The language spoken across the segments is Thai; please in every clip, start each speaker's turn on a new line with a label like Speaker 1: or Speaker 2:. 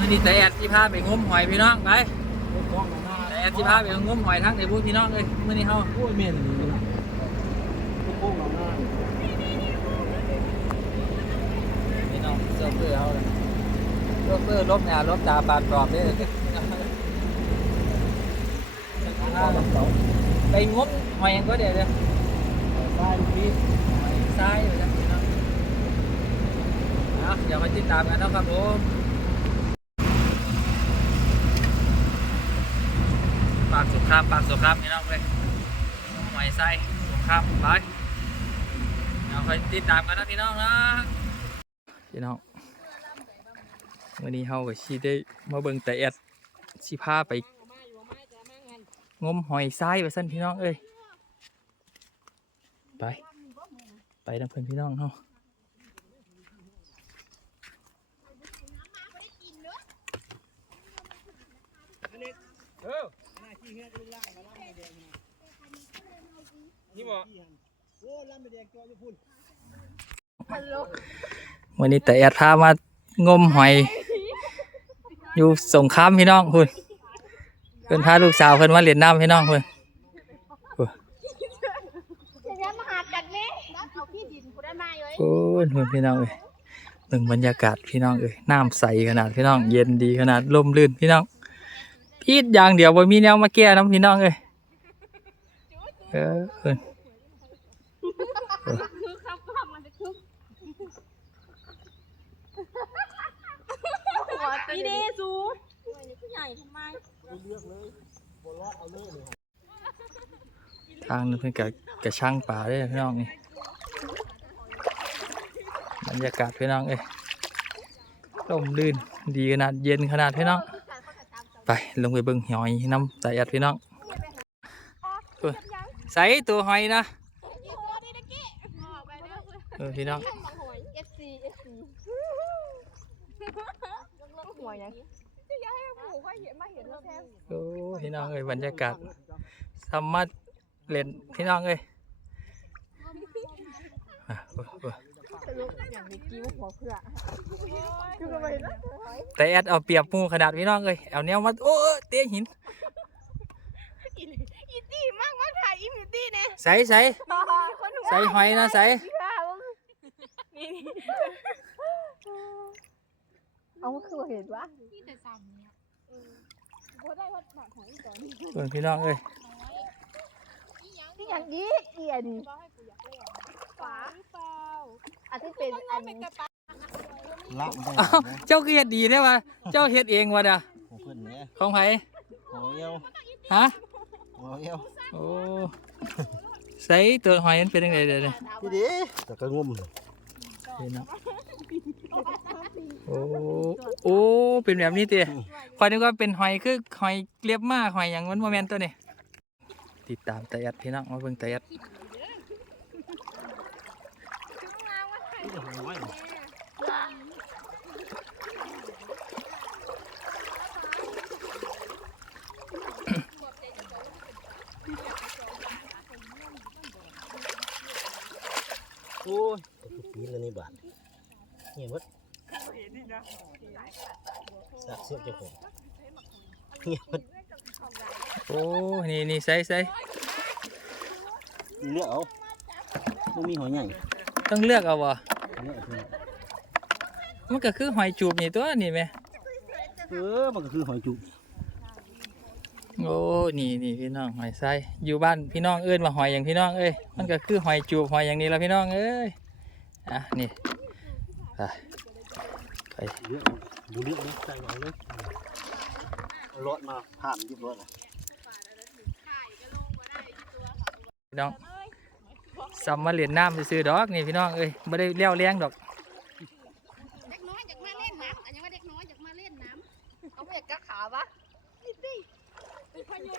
Speaker 1: มื่อนี้แต่แอดที่พาไปงมหอยพี่น้องไป
Speaker 2: รถกล้องหน้า
Speaker 1: แต่แอดที่พาไปงมหอยทั้งในบุพี่น้องเลยมื่อนี้เฮา
Speaker 2: โอ้ยเมนนี่รถกล้องหน้า
Speaker 1: พี่น้องเสื้อเพื่อเฮาเลยเสื้อเพื่อลบหน้าลบตาปาดปลอบเด้อ
Speaker 2: ข้าวลำเสา
Speaker 1: ไปงมหอยหยังก็เดี๋ยวเดี๋ยว
Speaker 2: ซ้ายพี่
Speaker 1: หอยทรายอยู่นะพี่น้องเอาเดี๋ยวมาติดตามกันนะครับผมากสงครามปากสงครามพี่น้องเลยงมหอยทรายสงครามไปเดี๋ยวคอยติดตามกันนะพี่น้องนะพี่น้องวันนี้เฮากับชีได้มาเบิ่งแต่แอดสิพาไปงมหอยทรายไปสั้นพี่น้องเอ้ยไปไปนะเพื่อนพี่น้องเฮา
Speaker 2: เนี่บ่โอ้ลำไปแดงจออยู่พุ่น
Speaker 1: วันนี้แต่แอดพามางมหอย อยู่สงครามพี่น้องคุณเพื่อนพาลูกสาวเพื่อนมาเรียนน้ำพี่น้องเพื่อน
Speaker 3: จะย้มาหากันไหมแล้วเอาที่ดินกูได้มาอยู่ไอ้
Speaker 1: โอ้ยเพื่อนพี่น้องเอ้ยหนึ่งบรรยากาศพี่น้องเอ้ยน้ำใสขนาดพี่น้อง เย็นดีขนาดลมลื่นพี่น้องพีดอย่างเดียวบ่มีแนวมาแก้น้ำพี่น้องเอ้ยเออเพื่อน
Speaker 3: คือคำว่ามันจะคึกนี่เด้ซูนี่ใหญ่ทำไม
Speaker 1: ทางนั้เพื่อนกับกระช่างป่าเด้อพี่น้องนี่บรรยากาศพี่น้องเอ้ยลมลื่นดีขนาดเย็นขนาดพี่น้อง ไปลงไปเบิ่งหอยน้ำใส่อัดพี่น้องใส่ตัวหอยนะ
Speaker 3: ยี่ห้อนี่ตะกี้ออกไปเด้อ
Speaker 1: เออ พี่น้อง
Speaker 3: บางหวย FC FC ลงหวยยังจะย้ายให้หมูก็เห็นมาเห็นแล้วแท้
Speaker 1: โอ้พี่น้องเอ้ยบรรยากาศสามารถเล่นพี่น้องเอ้ยอะเออเออ
Speaker 3: อย่างนี้กี้ว่าหัวเพื่อคือทำไมนะ
Speaker 1: แต่แอดเอาเปรียบหมูขนาดพี่น้องเอ้ยเอาแนวมาโอ้เตะหิน
Speaker 3: อีตี้มากมากถ่ายอีมิตี้เนี่ย
Speaker 1: ใส่ใส่ใส่หอยนะใส่
Speaker 3: เอามาคือเห็นวะนี่แต่ซ้ำเนี่ยเออพอได้พอหนักหอยอีกแล้วนี่
Speaker 1: เออพี่น้องเอ้ย
Speaker 3: นี่อย่างนี้เอียนฝาหรือเปล่าอาจจะเป็นอัน
Speaker 2: ละมันต้อง
Speaker 1: อ้าวเจ้าคือเฮ็ดดีแท้วะเจ้าเฮ็ดเองวะเด้อ
Speaker 2: ของเพิ่นเนี่ย
Speaker 1: ของไผ
Speaker 2: โอ้เอว
Speaker 1: ฮะ
Speaker 2: โอ้เอว
Speaker 1: โอ้ ใส่ตัวหอยมันเป็นยังไงเดี๋ยวนี้
Speaker 2: พี่ดิแต่ก็งม
Speaker 1: พี่น้องโอ้โอ้เป็นแบบนี้เตี้ยคอยนึกว่าเป็นหอยคือหอยเกลียบมากหอยอย่างมันโมเมนตัวนี้ติดตามตะยัดพี่น้องมาเบิ่งตะยัด
Speaker 2: โอ้ย ปีละนี่บาทนี่วัดสักเสียเจ้าของนี่วัด
Speaker 1: โอ้นี่นี่ใส่ใส่
Speaker 2: เลือกเอาไม่มีหอยใหญ่
Speaker 1: ต้องเลือกเอาวะ
Speaker 2: เลือกเอาเพิ่น
Speaker 1: มันก็คือหอยจูบนี่ตัวนี่ไหม
Speaker 2: เออมันก็คือหอยจุก
Speaker 1: โอ้นี่นี่พี่น้องหอยไส้อยู่บ้านพี่น้องเอิ้นว่าหอยอย่างพี่น้องเอ้ยมันก็คือหอยจูบหอยอย่างนี้ละพี่น้องเอ้ย อะนี่ไปไป
Speaker 2: เลือกเอาบุเลือกนะใส่เอาเลยรถมาผ่านยิบรถอะ
Speaker 1: พี่น้องซัมมาเรียนน้ำซื้อๆดอกนี่พี่น้องเอ้ยไม่ได้เลี้ยวเลี้ยงดอก
Speaker 3: เด็กน้อยอยากมาเล่นน้ำอันนี้ว่าเด็กน้อยอยากมาเล่นน้ำเอาไม่อยากกัดขาปะนี่สิพายุ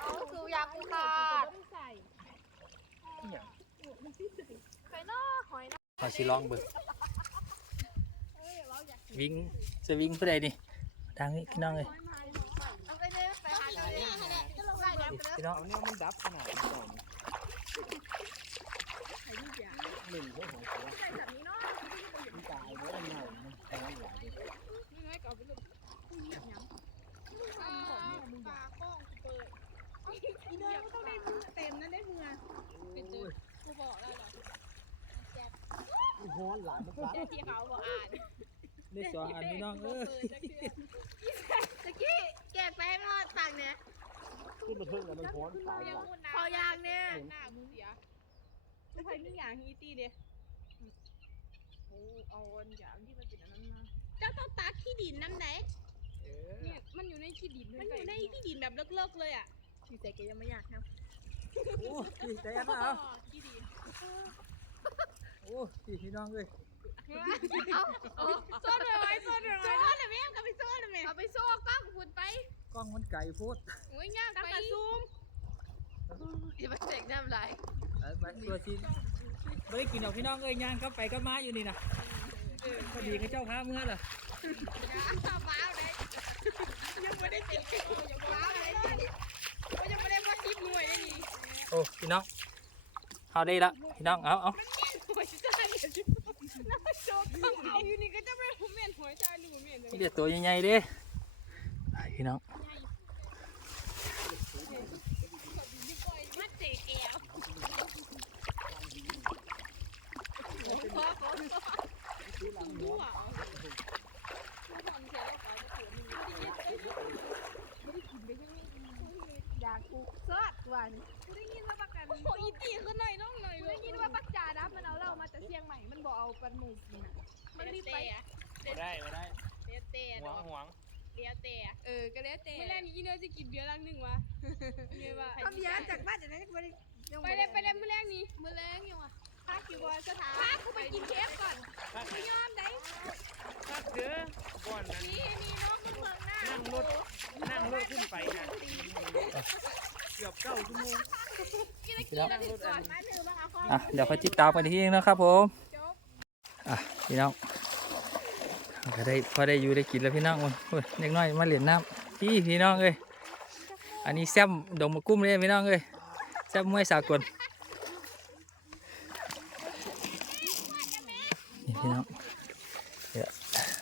Speaker 3: เอาสู่ยางกูขาด ไปนอหอยนอ
Speaker 1: ขอชิลองเบิ่งวิ่งจะวิ่งเพื่อใดนี่ทางนี้พี่น้องเอ้ย
Speaker 3: เอาไปเลยไปหาที่นี่แหละจะลงได้น้ำไปเลย
Speaker 1: พี่น้อง
Speaker 2: เนี่ยมันดับขนาดนี้หนึ่งพวกของเขา
Speaker 3: ใส่แบบนี้เนาะ
Speaker 2: ตายแล้วมันเน่ามันแข็งหลาย
Speaker 3: อีเดิมก็ต้องได้เต็มนั่นได้เมื่อ
Speaker 2: เป็นจืด
Speaker 3: กูบอกแล้วเหรอ
Speaker 2: ฮ้อนหลายมันกัด
Speaker 3: ที่เขาบอกอ่าน
Speaker 1: ได้สองอันพี่น้องเออ
Speaker 3: ตะกี้แกะแป้งทอดตังเนี่ย
Speaker 2: ขึ้นมาเทิงแล้วมันฮ้อนตายหลาย
Speaker 3: เขายางเนี่ย
Speaker 4: หน้ามึงเสียไม่เคยมีอย่างฮีตี้เดียโอ้เอาอันอย่างที่มันเป็นอันนั้นมา
Speaker 3: เจ้าต้องตักขี้ดินน้ำไหน
Speaker 4: เนี่ยมันอยู่ในขี้ดิน
Speaker 3: มันอยู่ในขี้ดินแบบเลิกๆเลยอะ
Speaker 4: ขี้แต่แกยังไม่อยากครับ
Speaker 1: โอ้พี่ใจอันเอา
Speaker 4: ขี้ดิน
Speaker 1: โอ้พี่พี่น้องเอ้ย
Speaker 3: เอาโซ่เลยไว้โซ่เลยไว้โซ่เลยแม่ก็ไปโซ่เลยแม่เอาไปโซ่กล้องคุณไป
Speaker 1: กล้องมันไก่โพูด
Speaker 3: โอ้ยย่างไปซูมอย่ามาเจ็กน้ำลาย
Speaker 1: ไปตัวจีนไม่ได้กินหรอกพี่น้องเอ้ยย่างเข้าไปก็มาอยู่นี่นะพอดีกับเจ้าพาเมื่อล่ะ
Speaker 3: อย่าบ้าเลยยังไม่ได้เจ็กอย่าบ้าเลยก็ยังไม่ได้ว่าคิดหน่วยได้นี่
Speaker 1: โอ้พี่น้องเอาได้ละพี่น้องเอาเอา
Speaker 3: หัวใจน่าโจ๊ก
Speaker 4: เอาอยู่นี่ก็จะไม่รู้เมียนหัวใจหรือเมียนเลย
Speaker 1: เดี๋ยวตัวใหญ่ๆเด้ไปพี่น้อง
Speaker 3: มาเจ็กแก้วพอพอ
Speaker 4: รู้อะรู้ทำเสียแล้วขอจะเสือมึง
Speaker 3: อยากกูซอด วัน
Speaker 4: กูได้ยินว่าประกันโอ้อีตีขึ้นหน่อยน้องหน่อย
Speaker 3: กูได้ยินว่าปักจานะมันเอาเหล้ามาจากเชียงใหม่ มันบอกเอาปันหมูกินอะมันรีบไป
Speaker 2: ไม่ได้ไม่ได้
Speaker 4: เลี้ยเตะ
Speaker 2: หวงหวง
Speaker 4: เลี้ยเตะ
Speaker 3: เออก็แล้วแต่
Speaker 4: เมื่อแรกนี้อีเนอร์จะกินเบียร์ลังหนึ่งวะเนี่ยว่า
Speaker 3: ทำยาจากบ้านจากไหนก็ไม่ได้
Speaker 4: ไปเลยไปเลยเมื่อแรกนี้
Speaker 3: มือแรงอยู่อะ
Speaker 4: พาคิวสถาน
Speaker 3: พากูไปกินเค้กก่อนไม่ยอมได้
Speaker 2: ถ้าเด้อก่อนนั้น
Speaker 3: นี่นี่น้องมันเพิ่งหน้า
Speaker 2: นั่งรถนั่งรถขึ้นไปนะเกื อบเก้าชั่วโมง
Speaker 3: อะ
Speaker 1: เดี๋ยวคอยติดตามกันอีกทีนึงนะครับผมอะพี่น้องก็ได้พอได้อยู่ได้กินแล้วพี่น้องโอ้ยเด็กน้อยมาเหรียญน้ำพี่พี่น้องเอ้ยอันนี้แซมดงมะกุ้มเลยพี่น้องเอ้ยแซมมวยสากลนี่พี่น้องเดี๋ยว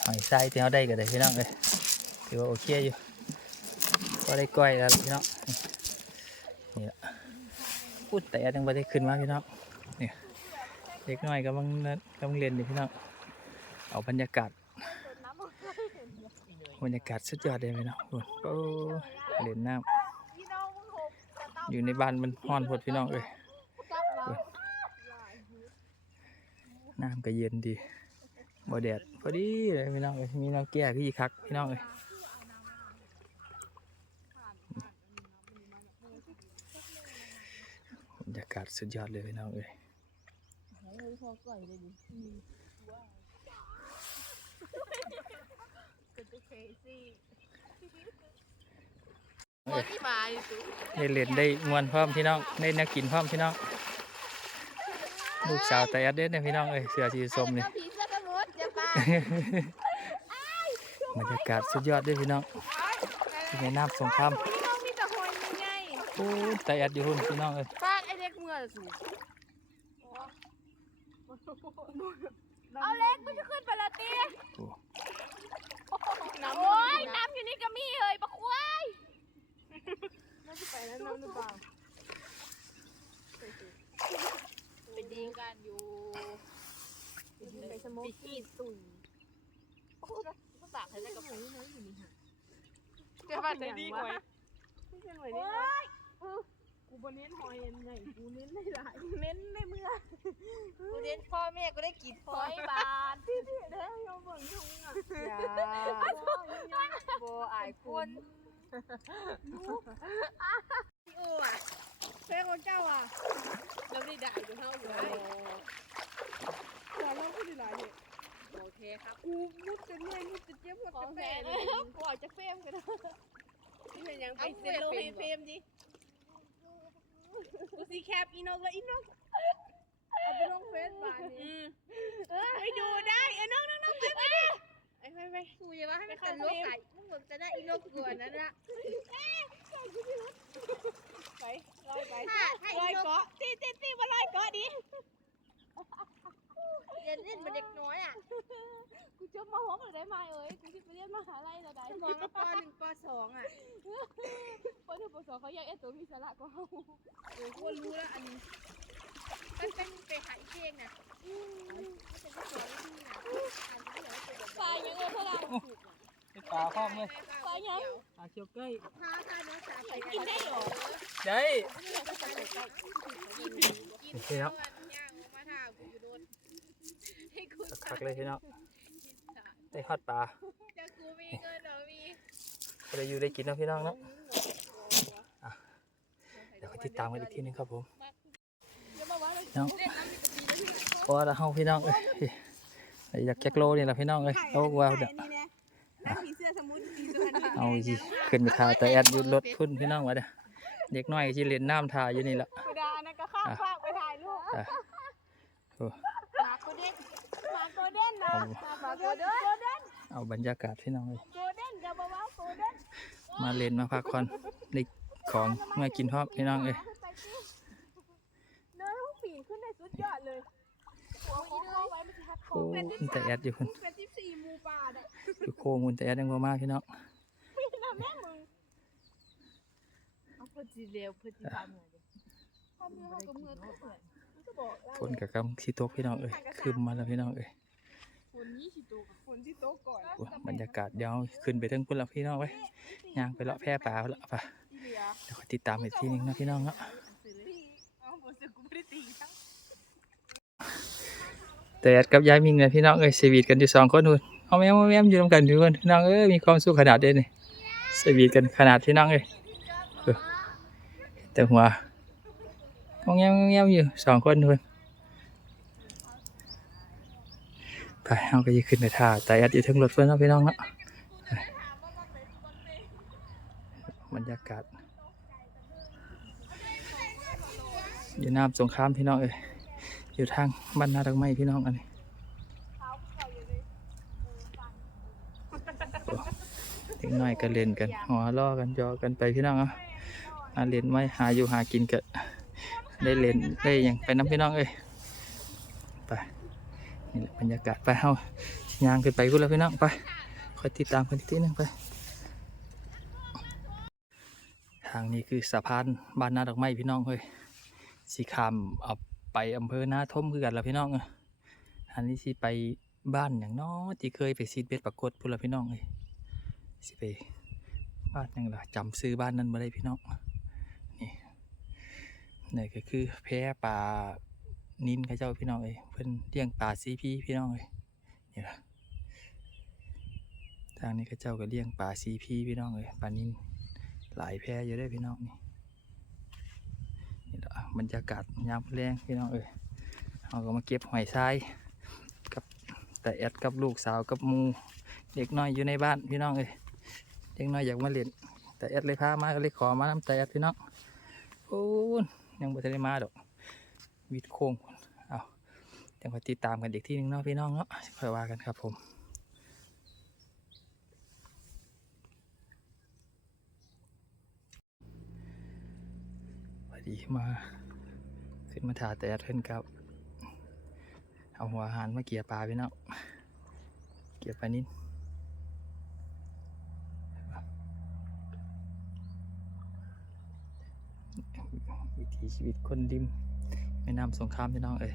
Speaker 1: หอยทรายที่เขาได้ก็ได้พี่น้องเอ้ยถือว่าโอเคอยู่พอได้ก้อยแล้วพี่น้อง พูดแต่ยังไม่ได้ขึ้นมาพี่น้องเนี่ยเด็กน้อยกำลังกำลังเรียนอยู่พี่น้องเอาบรรยากาศบรรยากาศสุดยอดเลยพี่น้องโอ้โหเล่นน้ำอยู่ในบ้านมันฮ้อนพดพี่น้องเอ้ยน้ำก็เย็นดีบ่แดดพอดีเลยพี่น้องเอ้ยมีน้ำแก้พี่คักพี่น้องเอ้ยบรรยากาศสุดยอดเลยพี่น้องเอ้ย
Speaker 3: คนที่มาอยู่สู
Speaker 1: ได้เล่นได้มวนพร้อมพี่น้องได้แนักกินพร้อมพี่น้องลูกสาวแต่อัดเด็ดเนี่ยพี่น้องเอ้ยเสือสีส้มนี่
Speaker 3: ผีเสื้อกระโดดจะปา
Speaker 1: บรรยากาศสุดยอดเด้วยพี่น้องที่ในน้ำสงคราม
Speaker 3: พี่น้องมีแต่หอยใหญ่
Speaker 1: โอ้ยแต่อัดอยู่หุ่นพี่น้องเอ้ย
Speaker 3: สูเอาเล็กมันจะขึ้นไปละตี
Speaker 1: โอ้
Speaker 3: โอ้ยน้ำอยู่นี่ก็มีเฮ้ยปะควาย
Speaker 4: ไปแล้วน้ำหรือเปล่า
Speaker 3: ไปดีกันอยู่
Speaker 4: ไปสมุก
Speaker 3: ขี้ตุ่นภาษาไทยได้กับผมเจ้าบ้านไหนดีกว่า
Speaker 4: ไม่ใช่หน่วยนี้กู บนเน้นหอยใหญ่กูเน้นไม่หลายเน้นไม่เมื่อ
Speaker 3: กูเรียนพ่อแม่ก็ได้กินหอยบาน
Speaker 4: เด้อยอมเบิ่งทงอะ
Speaker 3: อย่าโบอายคน
Speaker 4: โอ้อะเพื่อนของเจ้าอะเราได้ด่าอยู่เท่าอยู่แต่เราไม่ได้ด่ายเนี่ย
Speaker 3: โอเคครับ
Speaker 4: กูมุดจะเหนื่อยมุดจะเจ็บปวด
Speaker 3: ของ
Speaker 4: จะ
Speaker 3: แท้
Speaker 4: แผล
Speaker 3: เล
Speaker 4: ยกูออกจากเฟรมกันแล้วนี่เป็นยังไปเซโลให้เฟรมดิ กูซีแคปอีโนกแล้วอีโนกเอาไปลงเฟซบานนี่ไปดูได้เออน้องน้องน้องไปไปดิไปไปไป
Speaker 3: กูจะว่าให้มันเป็นโรคไก่มึงแบบจะได้อีโนกกวนนั่นละ
Speaker 4: ไปลอยไป
Speaker 3: ถ้าถ้า
Speaker 4: ล
Speaker 3: อี
Speaker 4: อย
Speaker 3: โนก
Speaker 4: เกาะตีตีตีมาลอยเกาะดิ
Speaker 3: เรียนเล่นมาเด็กน้อยอะ
Speaker 4: กูจบมาหกเลยได้ไหมเอ้ยกูที่ไปเรียนมหาลัยแล้วได้
Speaker 3: สมองปหนึ่งปสองอะ
Speaker 4: ปหนึ่งปสองเขาอยากไอ้ตัวมีสาระกว่าเฮา
Speaker 3: โอ้กูรู้แล้วอันนี้มันเป็นไปหาอีกเพลงน่ะมันเป็นที่สวยที่น่ะอันที่อยากให้เป็นแบบ
Speaker 4: ปลายังเออเท่าไหร่
Speaker 1: ปลาข้อมเลย
Speaker 4: ปลายัง
Speaker 1: ปลาเชียวเก้ย
Speaker 3: พาพาน้องสาวไป
Speaker 4: กินได้เหรอ
Speaker 1: ได้
Speaker 3: กินกิน
Speaker 1: โอเคครับ
Speaker 3: ย่างมาถามกูอยู่โดน ให้กู
Speaker 1: สักๆเลยพี่น้องได้ทอดปลา
Speaker 3: จะกูมีเงินเหรอมี
Speaker 1: ก็ได้อยู่ได้กินเนาะพี่น้องเนาะอะเดี๋ยวไปติดตามกันอีกทีหนึงครับผม
Speaker 4: เดี๋ยวมาว่าเลย
Speaker 1: น้องเพราะว่าเฮาพี่น้องเอ้ยอยากแจ็คโลนี่แหละพี่น้องเอ้ยเราว่าเดี๋ยว
Speaker 4: นี่เนี่ยนั่งผีเสื้อสมุนผีตัวนี้
Speaker 1: เอาสิขึ้นไปทาแต่แอดอยุดรถพุ่นพี่น้องวะเด้อเด็กน้อยที่เล่นน้ำทาอยู่นี่ละ
Speaker 4: กูดานั่นก็ข้ามฟากไปถ่ายรูป
Speaker 3: เด้
Speaker 4: นโกลเด้นเอา
Speaker 1: บรรยากาศพี่น้องเลย
Speaker 4: โกลเด้นกับว้าวโกลเด้น
Speaker 1: มาเล่นมาพักผ่อนในของเมื่อกินพร้อมพี่น้องเอ้ย
Speaker 4: ไปสิเนื้อผู้ปีนขึ้นได้สุดยอดเลยหัวของเขาไว้มันจะหักคอ
Speaker 1: โอ้มันแต่แอดอยู่คน
Speaker 4: เป็นที่สี่หมูป่าเด้อ
Speaker 1: อยู่โค้งมุนแต่แอดยังบ่มาพี่น้อง
Speaker 4: พี่น่ะแม่มึงเอาพอดีเร็วพอดีตามเหมือนเดิมพอมือเขากับมือเขาเหมือนมันก็บอกว่า
Speaker 1: ฝนกับกำสีตกพี่น้องเอ้ยคืมมาแล้วพี่น้องเอ้ย
Speaker 4: ฝนยี่สิบตัวฝนที่โต๊ะก่อน
Speaker 1: โอ้บรรยากาศเดี๋ยวขึ้นไปเทั้งพุ่นแล้วพี่น้องเว้ยย่างไปเลาะแพร่ปลาแล้วป่ะ
Speaker 4: อีเหลีย
Speaker 1: เดี๋ยวขอติดตามอีกทีหนึงนะพี่น้องเนาะ
Speaker 4: พี่เอาบทสึกกูไม่ได้ตีทั้ง
Speaker 1: แต่แอดกับยายมิงเนี่ยพี่น้องเอ้ยสวีทกันอยู่สองคนนู่นเอาแม่เอาแม่อยู่ร่วมกันทุกคนพี่น้องเอ้ยมีความสุขขนาดเด้นี่สวีทกันขนาดพี่น้องเอ้ยเออแต่หัวงงแงมงงแงมอยู่สองคนนู่น ไปเอาก็จะขึ้นไปท่าแต่แอดอยู่ทั้งรถเพื่อนะพี่น้องเนาะบรรยากาศอยู่น้ำสงครามพี่น้องเอ้ยอยู่ทางบ้านนาดอกไม้พี่น้องอันนี้เด็กน้อยก็เล่นกันหัวล้อกันยอกันไปพี่น้องอะมาเล่นไว้หาอยู่หากินก็ได้เล่นได้ยังไปน้ำพี่น้องเอ้ย นี่แหละบรรยากาศไปเฮายางขึ้นไปกูแล้วพี่น้องไปคอยติดตามกันทีหนึงไป ทางนี้คือสะพานบ้านนาดอกไม้พี่น้องเฮ้ยสีขามเอาไปอำเภอนาทมคือกันแล้วพี่น้องเอ้ยอันนี้สิไปบ้านอย่างน้อที่เคยไปซีดเบ็ดปรากฏพุ่นละพี่น้องเอ้ยสิไปบ้านยังล่ะจำซื้อบ้านนั้นมาได้พี่น้องนี่นี่ก็คือแพปลา นินเขาเจ้าพี่น้องเอ้ยเพิ่นเลี้ยงปลาซีพีพี่น้องเอ้ยนี่ละทางนี้เขาเจ้าก็เลี้ยงปลาซีพีพี่น้องเอ้ยปลานินหลายแพรอยู่ได้พี่น้องนี่นี่ละบรรยากาศยามแรงพี่น้องเอ้ยเราก็มาเก็บหอยทรายกับแต่แอดกับลูกสาวกับมูเด็กน้อยอยู่ในบ้านพี่น้องเอ้ยเด็กน้อยอยากมาเล่นแต่แอดเลยพามาก็เลยขอมาน้ำแต่แอดพี่น้องโอ้ยยังบ่ทันได้มาดอก วิดโค้งเอาเดี๋ยวคอยติดตามกันอีกที่นึงเนาะพี่น้องเนาะค่อยว่ากันครับผมพอดีมาขึ้นมาถ่ายแต่เพิ่นครับ เอาหัวอาหารมาเกี่ยปลาพี่น้องเกี่ยปลานินวิถีชีวิตคนริม แม่น้ำสงครามพี่น้องเอ้ย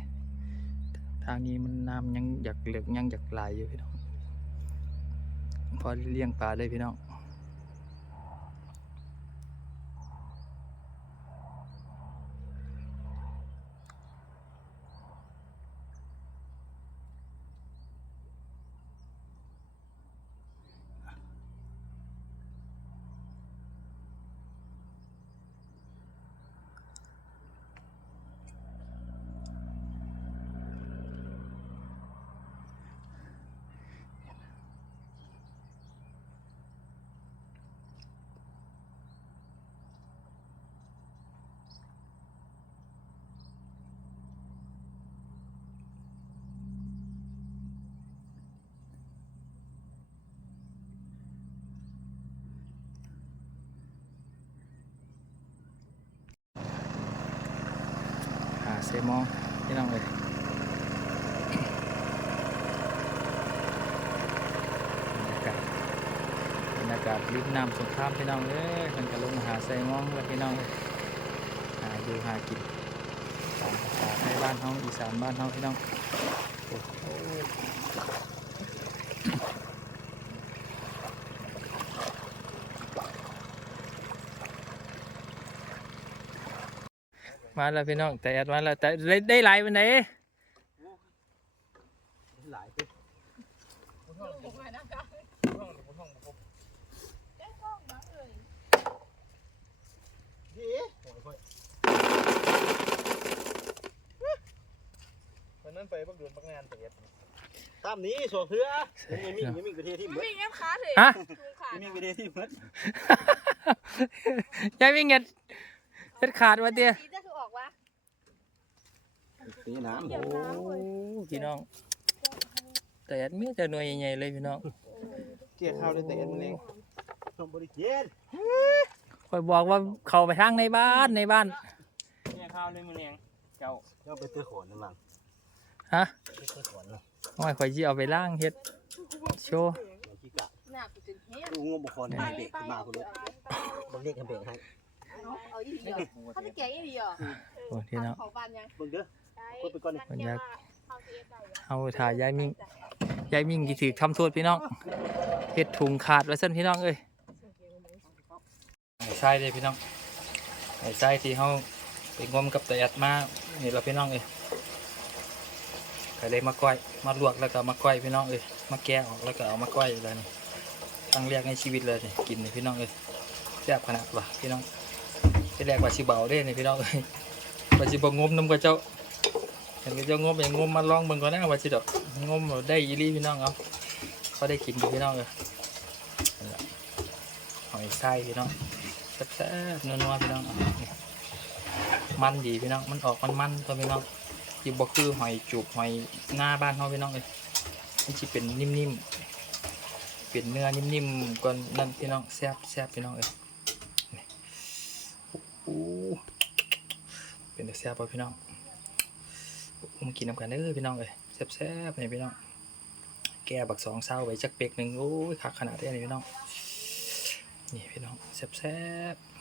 Speaker 1: ทางนี้มันน้ำยังอยากเหลือกยังอยากไหลอยู่พี่น้อง พอเลี้ยงปลาได้พี่น้อง เสมองพี่น้องเลยบรรยากาศบรรยากาศริมน้ำสงครามพี่น้องเอ้ยมันก็ลงหาเสมองแล้วพี่น้องเลยหาอยู่หากินตามภาษาไทยบ้านเอาอีสานบ้านเอาพี่น้องโอ้ มาแล้วพี่น้องแต่แอดมาแล้วแต่ได้ได้หลายวันไหน
Speaker 2: หลายปดีโอ้ยค่อย
Speaker 5: วันนั้นไปบักเดือนบักงานแต่เอ็ด
Speaker 2: ตามนี้สวเพื่อยังมียังมีกระเทียมที่เหมือน
Speaker 4: มีเอฟค้าเถอะ
Speaker 1: ฮะ
Speaker 4: ขาด
Speaker 2: ยังมีกระเทียมที่เหมือน
Speaker 1: ยายวิ่งเงินเฮ็ดขาดวะเตี้ย
Speaker 3: สีจะคือออกว
Speaker 2: ตีน้ำ
Speaker 1: โอ้พี่น้องแต่อันมีแต่หน่วยใหญ่ๆเลยพี่น้อง
Speaker 5: เกี่ยข้าวได้แต่เอ็ดมันเอง
Speaker 2: ทำบริเกียน
Speaker 1: คอยบอกว่าเข้าไปทางในบ้านในบ้าน
Speaker 5: เกี่ยข้าวได้มันเองเจ้า
Speaker 2: เราไปเตะขอนนั่นบ้าง
Speaker 1: ฮะ
Speaker 2: ไปเตะขอนเนาะ
Speaker 1: โอ้ยคอยจีเอาไปล่างเฮ็ดโชว์
Speaker 2: อย่างที่กะ
Speaker 3: หน้ากูจนเฮีย
Speaker 2: ดูงบบุคคลให้เด็กมาคนนี้บางเด็กทำเบรกให้
Speaker 3: เอาอีเดียวเขาจะแก่อีเดียว
Speaker 1: โอ้พี่น้อง
Speaker 3: ของบ้านยัง
Speaker 2: เบิ่งเด้อ กดไปก่อนเลย
Speaker 1: มันอยากเอาถ่ายยายมิ่งยายมิ่งกี่ถือทำโทษพี่น้องเฮ็ดถุงขาดไว้ซั่นพี่น้องเอ้ยไอ้ไส้เลยพี่น้องไอ้ไส้ที่เฮาไปงมกับตะยัดมานี่เราพี่น้องเอ้ยก็เลยมาก้อยมาลวกแล้วก็มาก้อยพี่น้องเอ้ยมาแกะออกแล้วก็เอามาก้อยเลยนี่ครั้งแรกในชีวิตเลยนี่กินนี่พี่น้องเอ้ยแซ่บขนาดว่ะพี่น้องที่แรกว่าสิเบาเด้นี่พี่น้องเอ้ยว่าสิบ่งมน้ำกับเจ้า เห็นเจ้างมอย่างงมมาลองเบิ่งก่อนนะว่าสิดอกงมได้อีหลีพี่น้องเอาเขาได้กินอยู่พี่น้องเลยหอยไส้พี่น้องแซ่บๆนัวๆพี่น้องมันดีพี่น้องมันออกมันมันตัวพี่น้องที่บ่คือหอยจูบหอยหน้าบ้านเขาพี่น้องเลยมันจะเป็นนิ่มๆเป็นเนื้อนิ่มๆก่อนนั่นพี่น้องแซ่บแซบพี่น้องเลยเป็นแต่แซ่บป่ะพี่น้อง มากินน้ำกันเด้อพี่น้องเลยแซ่บๆนี่พี่น้อง แกบักสองเศร้าไว้จักเป็กหนึ่งโอ้ยคักขนาดนี้เลยพี่น้อง นี่พี่น้องแซ่บๆ